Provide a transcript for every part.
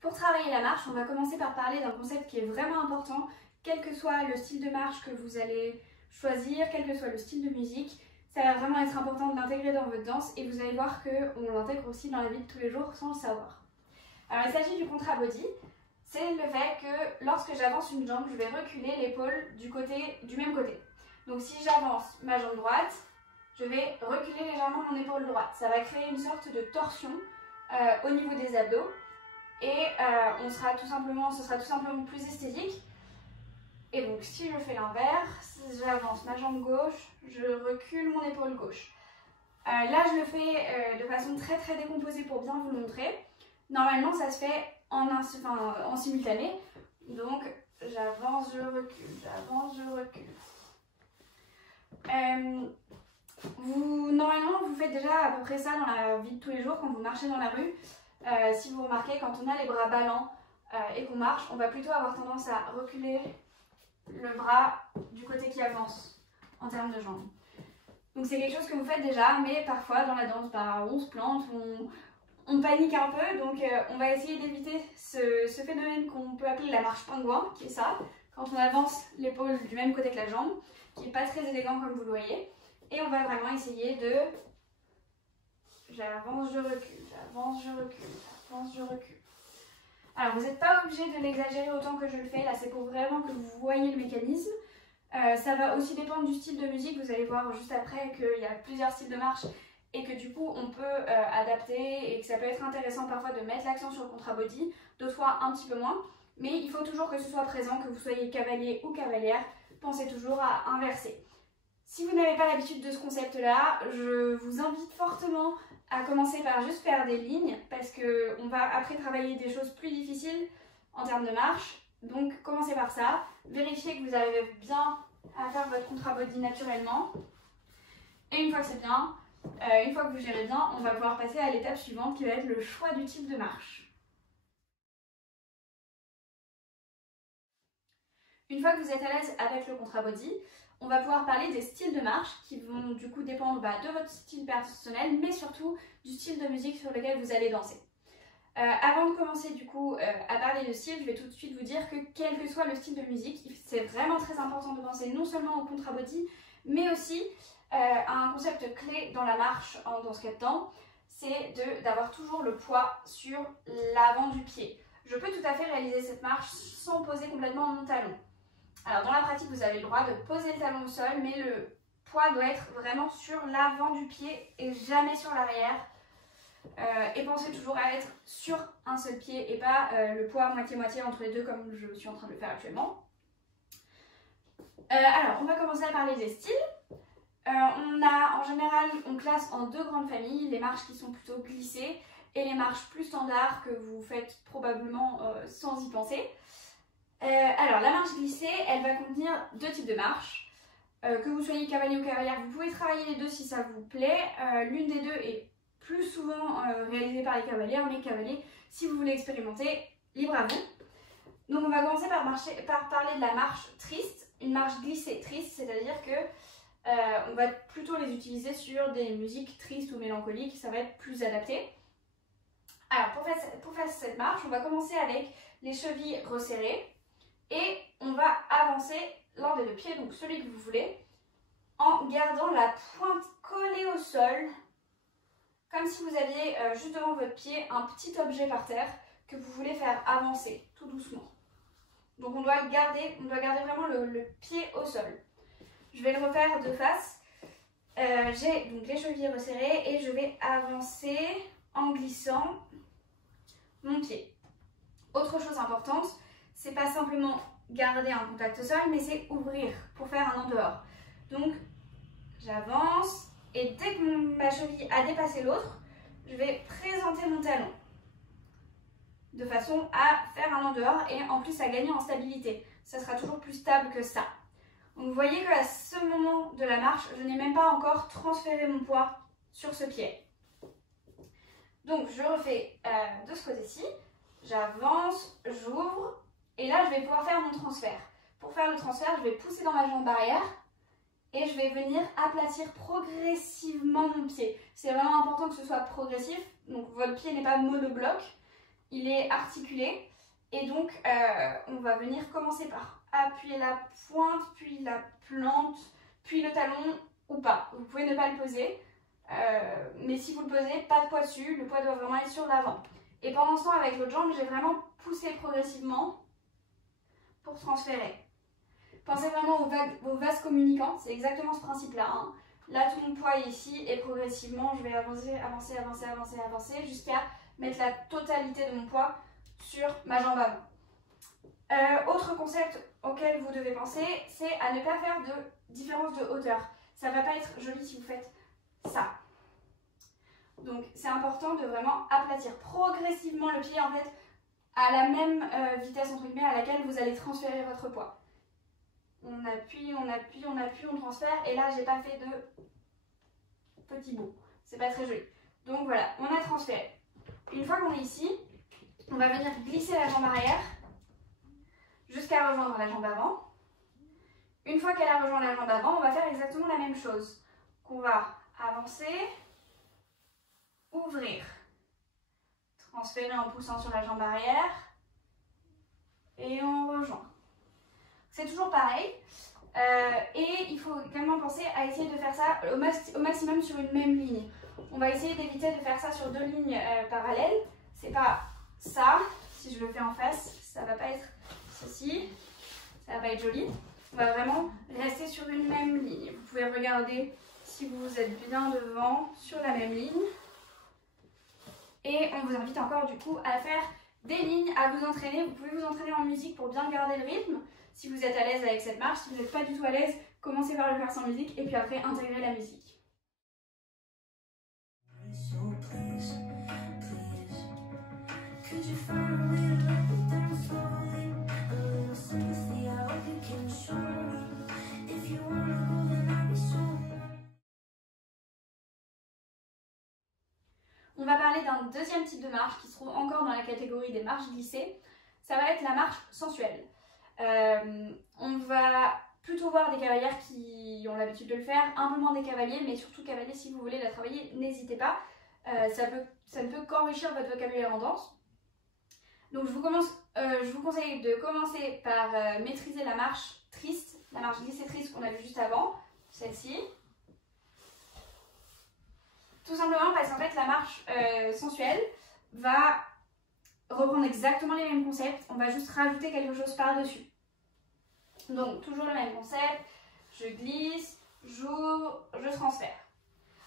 Pour travailler la marche, on va commencer par parler d'un concept qui est vraiment important, quel que soit le style de marche que vous allez choisir, quel que soit le style de musique. Ça va vraiment être important de l'intégrer dans votre danse et vous allez voir qu'on l'intègre aussi dans la vie de tous les jours sans le savoir. Alors il s'agit du contrabody, c'est le fait que lorsque j'avance une jambe, je vais reculer l'épaule du même côté. Donc si j'avance ma jambe droite, je vais reculer légèrement mon épaule droite. Ça va créer une sorte de torsion au niveau des abdos et ce sera tout simplement plus esthétique. Et donc si je fais l'inverse, j'avance ma jambe gauche, je recule mon épaule gauche. Là je le fais de façon très décomposée pour bien vous le montrer. Normalement ça se fait en simultané, donc j'avance, je recule, j'avance, je recule. Normalement vous faites déjà à peu près ça dans la vie de tous les jours quand vous marchez dans la rue. Si vous remarquez, quand on a les bras ballants et qu'on marche, on va plutôt avoir tendance à reculer le bras du côté qui avance en termes de jambes. Donc c'est quelque chose que vous faites déjà, mais parfois dans la danse, on se plante, on panique un peu, donc on va essayer d'éviter ce phénomène qu'on peut appeler la marche pingouin, qui est ça, quand on avance l'épaule du même côté que la jambe, qui n'est pas très élégant comme vous le voyez, et on va vraiment essayer de j'avance, je recule, j'avance, je recule, j'avance, je recule. Alors vous n'êtes pas obligé de l'exagérer autant que je le fais, là c'est pour vraiment que vous voyez le mécanisme. Ça va aussi dépendre du style de musique, vous allez voir juste après qu'il y a plusieurs styles de marche et que du coup on peut adapter et que ça peut être intéressant parfois de mettre l'accent sur le contrabody, d'autres fois un petit peu moins, mais il faut toujours que ce soit présent, que vous soyez cavalier ou cavalière, pensez toujours à inverser. Si vous n'avez pas l'habitude de ce concept-là, je vous invite fortement à commencer par juste faire des lignes parce qu'on va après travailler des choses plus difficiles en termes de marche. Donc commencez par ça, vérifiez que vous arrivez bien à faire votre contrabody naturellement. Et une fois que c'est bien, une fois que vous gérez bien, on va pouvoir passer à l'étape suivante qui va être le choix du type de marche. Une fois que vous êtes à l'aise avec le contrabody, on va pouvoir parler des styles de marche qui vont du coup dépendre de votre style personnel, mais surtout du style de musique sur lequel vous allez danser. Avant de commencer du coup à parler de style, je vais tout de suite vous dire que quel que soit le style de musique, c'est vraiment très important de penser non seulement au contrabody, mais aussi à un concept clé dans la marche dans ce cas de temps, c'est d'avoir toujours le poids sur l'avant du pied. Je peux tout à fait réaliser cette marche sans poser complètement mon talon. Alors dans la pratique, vous avez le droit de poser le talon au sol, mais le poids doit être vraiment sur l'avant du pied et jamais sur l'arrière. Et pensez toujours à être sur un seul pied et pas le poids moitié-moitié entre les deux comme je suis en train de le faire actuellement. Alors on va commencer à parler des styles. En général, on classe en deux grandes familles, les marches qui sont plutôt glissées et les marches plus standards que vous faites probablement sans y penser. Alors la marche glissée, elle va contenir deux types de marches. Que vous soyez cavalier ou cavalière, vous pouvez travailler les deux si ça vous plaît. L'une des deux est plus souvent réalisée par les cavalières, mais cavaliers, si vous voulez expérimenter, libre à vous. Donc on va commencer par parler de la marche triste, une marche glissée triste, c'est-à-dire que on va plutôt les utiliser sur des musiques tristes ou mélancoliques, ça va être plus adapté. Alors pour faire cette marche, on va commencer avec les chevilles resserrées. Et on va avancer l'un des deux pieds, donc celui que vous voulez, en gardant la pointe collée au sol, comme si vous aviez juste devant votre pied un petit objet par terre que vous voulez faire avancer tout doucement. Donc on doit garder vraiment le pied au sol. Je vais le refaire de face. J'ai donc les chevilles resserrées et je vais avancer en glissant mon pied. Autre chose importante, c'est pas simplement garder un contact au sol, mais c'est ouvrir pour faire un en dehors. Donc, j'avance et dès que ma cheville a dépassé l'autre, je vais présenter mon talon de façon à faire un en dehors et en plus à gagner en stabilité. Ça sera toujours plus stable que ça. Donc, vous voyez qu'à ce moment de la marche, je n'ai même pas encore transféré mon poids sur ce pied. Donc, je refais de ce côté-ci. J'avance, j'ouvre. Et là, je vais pouvoir faire mon transfert. Pour faire le transfert, je vais pousser dans ma jambe arrière et je vais venir aplatir progressivement mon pied. C'est vraiment important que ce soit progressif, donc votre pied n'est pas monobloc. il est articulé. Et donc, on va venir commencer par appuyer la pointe, puis la plante, puis le talon ou pas. Vous pouvez ne pas le poser, mais si vous le posez, pas de poids dessus, le poids doit vraiment être sur l'avant. Et pendant ce temps, avec l'autre jambe, j'ai vraiment poussé progressivement pour transférer. Pensez vraiment aux vases communicants, c'est exactement ce principe-là. Hein. Là, tout mon poids est ici et progressivement, je vais avancer, avancer, avancer, avancer, avancer jusqu'à mettre la totalité de mon poids sur ma jambe avant. Autre concept auquel vous devez penser, c'est à ne pas faire de différence de hauteur. Ça ne va pas être joli si vous faites ça. Donc c'est important de vraiment aplatir progressivement le pied en fait à la même vitesse entre guillemets à laquelle vous allez transférer votre poids. On appuie, on appuie, on appuie, on transfère et là j'ai pas fait de petits bouts. C'est pas très joli. Donc voilà, on a transféré. Une fois qu'on est ici, on va venir glisser la jambe arrière jusqu'à rejoindre la jambe avant. Une fois qu'elle a rejoint la jambe avant, on va faire exactement la même chose. On va avancer, ouvrir, transférer en poussant sur la jambe arrière et on rejoint. C'est toujours pareil et il faut également penser à essayer de faire ça au maximum sur une même ligne. On va essayer d'éviter de faire ça sur deux lignes parallèles. C'est pas ça, si je le fais en face, ça va pas être ceci, ça va pas être joli. On va vraiment rester sur une même ligne. Vous pouvez regarder si vous êtes bien devant sur la même ligne. Et on vous invite encore du coup à faire des lignes, à vous entraîner. Vous pouvez vous entraîner en musique pour bien garder le rythme. Si vous êtes à l'aise avec cette marche, si vous n'êtes pas du tout à l'aise, commencez par le faire sans musique et puis après intégrer la musique. On va parler d'un deuxième type de marche qui se trouve encore dans la catégorie des marches glissées. Ça va être la marche sensuelle. On va plutôt voir des cavalières qui ont l'habitude de le faire, un peu moins des cavaliers, mais surtout cavaliers, si vous voulez la travailler, n'hésitez pas. Ça ne peut qu'enrichir votre vocabulaire en danse. Donc je vous conseille de commencer par maîtriser la marche triste, la marche glissée triste qu'on a vue juste avant, celle-ci. Tout simplement parce qu'en fait la marche sensuelle va reprendre exactement les mêmes concepts, on va juste rajouter quelque chose par-dessus. Donc toujours le même concept, je glisse, j'ouvre, je transfère.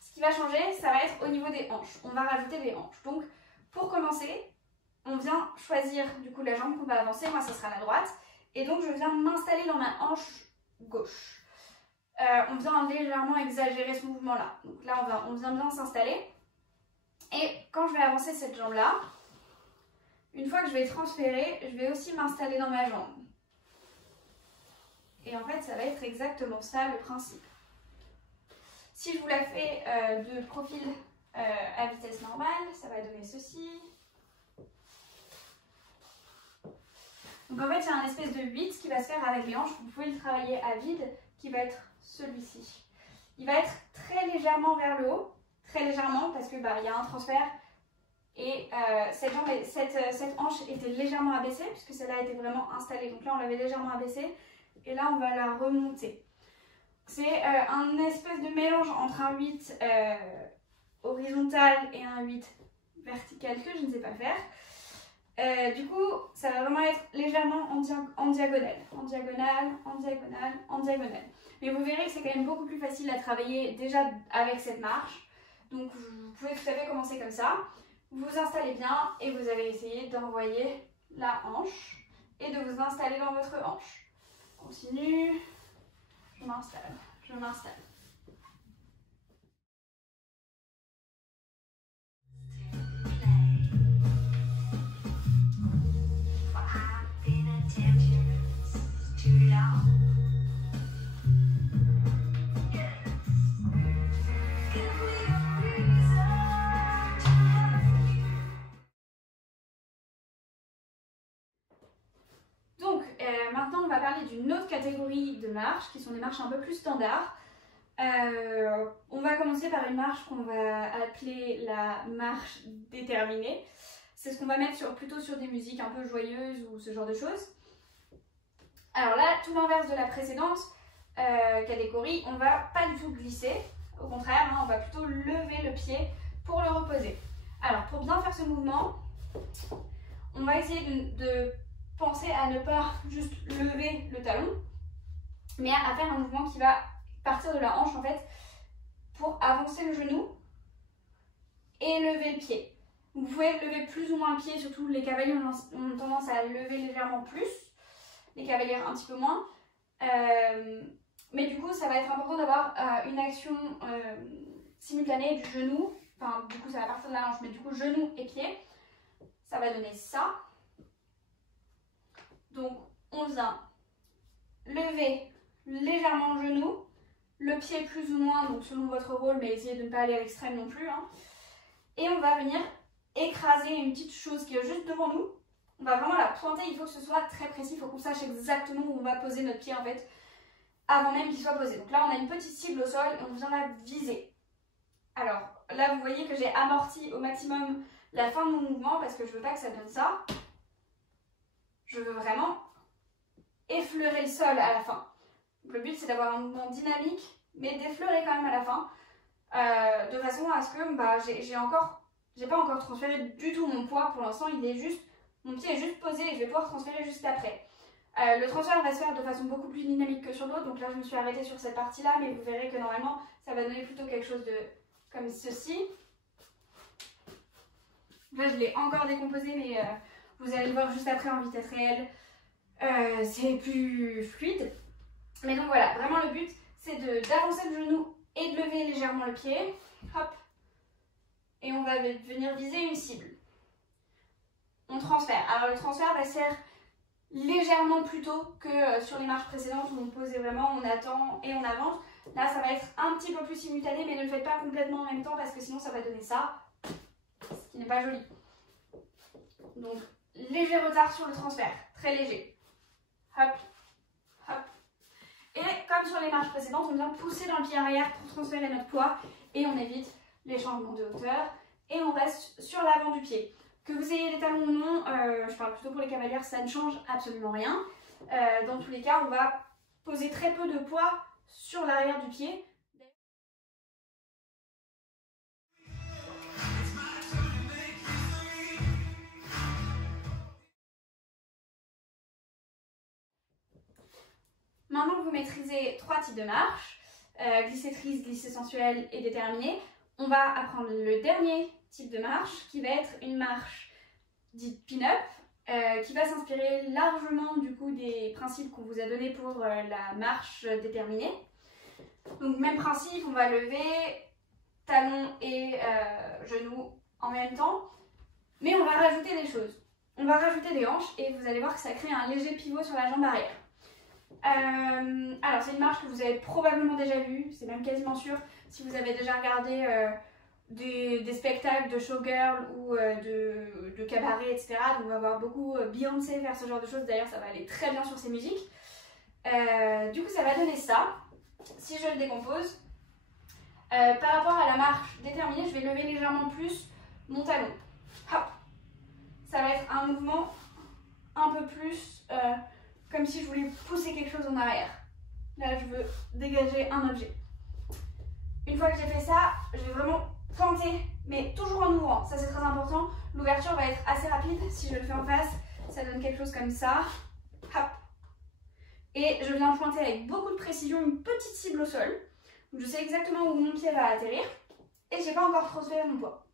Ce qui va changer, ça va être au niveau des hanches, on va rajouter des hanches. Donc pour commencer, on vient choisir du coup la jambe qu'on va avancer, moi ce sera la droite, et donc je viens m'installer dans ma hanche gauche. On vient légèrement exagérer ce mouvement-là. Donc là, on vient bien s'installer. Et quand je vais avancer cette jambe-là, une fois que je vais transférer, je vais aussi m'installer dans ma jambe. Et en fait, ça va être exactement ça le principe. Si je vous la fais de profil à vitesse normale, ça va donner ceci. Donc en fait, il y a un espèce de 8 qui va se faire avec les hanches. Vous pouvez le travailler à vide, qui va être celui-ci. Il va être très légèrement vers le haut, très légèrement parce que il y a un transfert et cette hanche était légèrement abaissée puisque celle-là était vraiment installée. Donc là on l'avait légèrement abaissée et là on va la remonter. C'est un espèce de mélange entre un 8 horizontal et un 8 vertical que je ne sais pas faire. Du coup, ça va vraiment être légèrement en diagonale. En diagonale, en diagonale, en diagonale. Mais vous verrez que c'est quand même beaucoup plus facile à travailler déjà avec cette marche. Donc vous pouvez tout à fait commencer comme ça. Vous vous installez bien et vous allez essayer d'envoyer la hanche et de vous installer dans votre hanche. Continue. Je m'installe, je m'installe. Maintenant, on va parler d'une autre catégorie de marches qui sont des marches un peu plus standards. On va commencer par une marche qu'on va appeler la marche déterminée. C'est ce qu'on va mettre plutôt sur des musiques un peu joyeuses ou ce genre de choses. Alors là, tout l'inverse de la précédente catégorie, on va pas du tout glisser. Au contraire, hein, on va plutôt lever le pied pour le reposer. Alors pour bien faire ce mouvement, on va essayer de penser à ne pas juste lever le talon, mais à faire un mouvement qui va partir de la hanche en fait pour avancer le genou et lever le pied. Vous pouvez lever plus ou moins le pied, surtout les cavaliers ont tendance à lever légèrement plus, les cavalières un petit peu moins. Mais du coup, ça va être important d'avoir une action simultanée du genou, enfin du coup ça va partir de la hanche, mais du coup genou et pied, ça va donner ça. Donc on vient lever légèrement le genou, le pied plus ou moins, donc selon votre rôle, mais essayez de ne pas aller à l'extrême non plus, hein. Et on va venir écraser une petite chose qui est juste devant nous. On va vraiment la pointer, il faut que ce soit très précis, il faut qu'on sache exactement où on va poser notre pied en fait, avant même qu'il soit posé. Donc là on a une petite cible au sol et on vient la viser. Alors là vous voyez que j'ai amorti au maximum la fin de mon mouvement parce que je veux pas que ça donne ça. Je veux vraiment effleurer le sol à la fin. Donc le but c'est d'avoir un mouvement dynamique mais d'effleurer quand même à la fin. De façon à ce que j'ai pas encore transféré du tout mon poids pour l'instant, mon pied est juste posé et je vais pouvoir transférer juste après. Le transfert va se faire de façon beaucoup plus dynamique que sur l'autre, donc là je me suis arrêtée sur cette partie là, mais vous verrez que normalement ça va donner plutôt quelque chose de comme ceci. Là je l'ai encore décomposé, mais vous allez le voir juste après en vitesse réelle, c'est plus fluide. Mais donc voilà, vraiment le but c'est d'avancer le genou et de lever légèrement le pied, hop, et on va venir viser une cible. On transfère. Alors le transfert va se faire légèrement plus tôt que sur les marches précédentes où on posait vraiment, on attend et on avance. Là ça va être un petit peu plus simultané, mais ne le faites pas complètement en même temps parce que sinon ça va donner ça, ce qui n'est pas joli. Donc léger retard sur le transfert, très léger. Hop, hop. Et comme sur les marches précédentes, on vient pousser dans le pied arrière pour transférer notre poids et on évite les changements de hauteur et on reste sur l'avant du pied. Que vous ayez des talons ou non, je parle plutôt pour les cavalières, ça ne change absolument rien. Dans tous les cas, on va poser très peu de poids sur l'arrière du pied. Maintenant que vous maîtrisez 3 types de marches, glissée triste, glissée sensuelle et déterminée, on va apprendre le dernier type de marche qui va être une marche dite pin-up, qui va s'inspirer largement du coup des principes qu'on vous a donnés pour la marche déterminée. Donc même principe, on va lever talons et genoux en même temps, mais on va rajouter des choses. On va rajouter des hanches et vous allez voir que ça crée un léger pivot sur la jambe arrière. Alors c'est une marche que vous avez probablement déjà vue, c'est même quasiment sûr si vous avez déjà regardé des spectacles de showgirl ou de cabaret, etc. Donc on va voir beaucoup Beyoncé faire ce genre de choses, d'ailleurs ça va aller très bien sur ces musiques. Du coup ça va donner ça, si je le décompose. Par rapport à la marche déterminée, je vais lever légèrement plus mon talon. Hop. Ça va être un mouvement un peu plus comme si je voulais pousser quelque chose en arrière. Là, je veux dégager un objet. Une fois que j'ai fait ça, je vais vraiment pointer, mais toujours en ouvrant. Ça, c'est très important. L'ouverture va être assez rapide. Si je le fais en face, ça donne quelque chose comme ça. Hop. Et je viens pointer avec beaucoup de précision une petite cible au sol. Donc, je sais exactement où mon pied va atterrir. Et je n'ai pas encore transféré mon poids.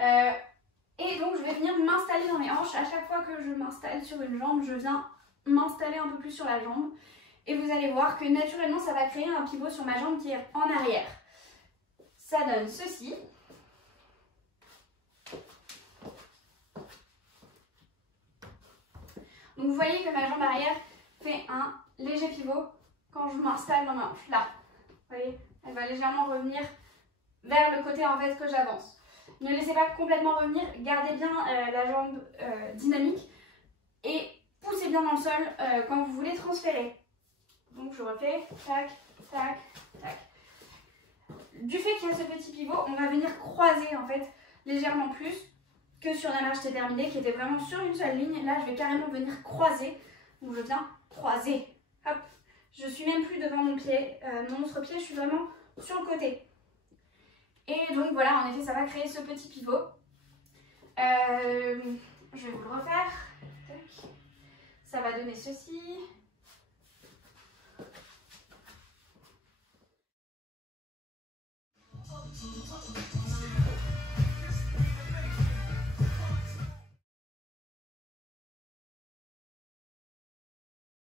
Et donc, je vais venir m'installer dans mes hanches. À chaque fois que je m'installe sur une jambe, je viens m'installer un peu plus sur la jambe et vous allez voir que naturellement ça va créer un pivot sur ma jambe qui est en arrière. Ça donne ceci. Donc vous voyez que ma jambe arrière fait un léger pivot quand je m'installe dans ma hanche. Là, vous voyez, elle va légèrement revenir vers le côté en fait que j'avance. Ne laissez pas complètement revenir, gardez bien la jambe dynamique et poussez bien dans le sol quand vous voulez transférer. Donc je refais, tac, tac, tac. Du fait qu'il y a ce petit pivot, on va venir croiser en fait légèrement plus que sur la marche déterminée qui était vraiment sur une seule ligne. Là, je vais carrément venir croiser. Donc, je viens croiser. Hop. Je suis même plus devant mon pied, mon autre pied, je suis vraiment sur le côté. Et donc voilà, en effet, ça va créer ce petit pivot. Je vais vous le refaire. Tac. Ça va donner ceci.